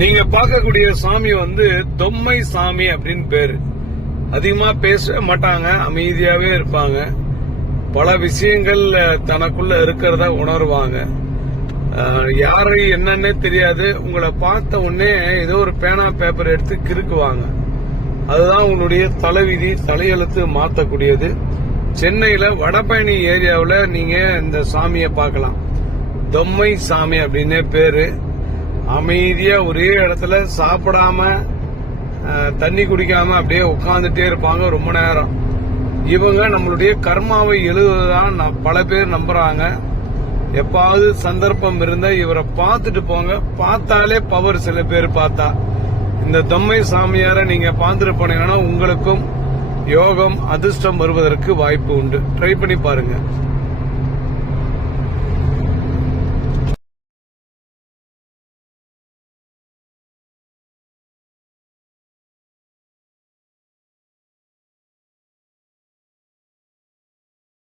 நீங்க பார்க்கக்கூடிய சாமி தொம்மை சாமி அப்படின்னு பேரு. அதிகமா பேசவே மாட்டாங்க, அமைதியாவே இருப்பாங்க. பல விஷயங்கள் தனக்குள்ள இருக்கிறத உணர்வாங்க. யாரு என்னன்னே தெரியாது. உங்களை பார்த்த உடனே ஏதோ ஒரு பேனா பேப்பர் எடுத்து கிறுக்குவாங்க. அதுதான் உங்களுடைய தலைவிதி, தலையெழுத்து மாத்தக்கூடியது. சென்னையில வடபழனி ஏரியாவில் நீங்க இந்த சாமியை பார்க்கலாம். தொம்மை சாமி அப்படின்னே பேரு. அமைதியா ஒரே இடத்துல சாப்பிடாம தண்ணி குடிக்காம அப்படியே உட்கார்ந்துட்டே இருப்பாங்க ரொம்ப நேரம். இவங்க நம்மளுடைய கர்மாவை எழுதுதான் பல பேர் நம்புறாங்க. எப்பாவது சந்தர்ப்பம் இருந்தா இவரை பார்த்துட்டு போங்க. பார்த்தாலே பவர். சில பேர் பார்த்தா இந்த தொம்மை சாமியார நீங்க பார்த்துட்டு போனீங்கன்னா உங்களுக்கும் யோகம் அதிர்ஷ்டம் வருவதற்கு வாய்ப்பு உண்டு. ட்ரை பண்ணி பாருங்க.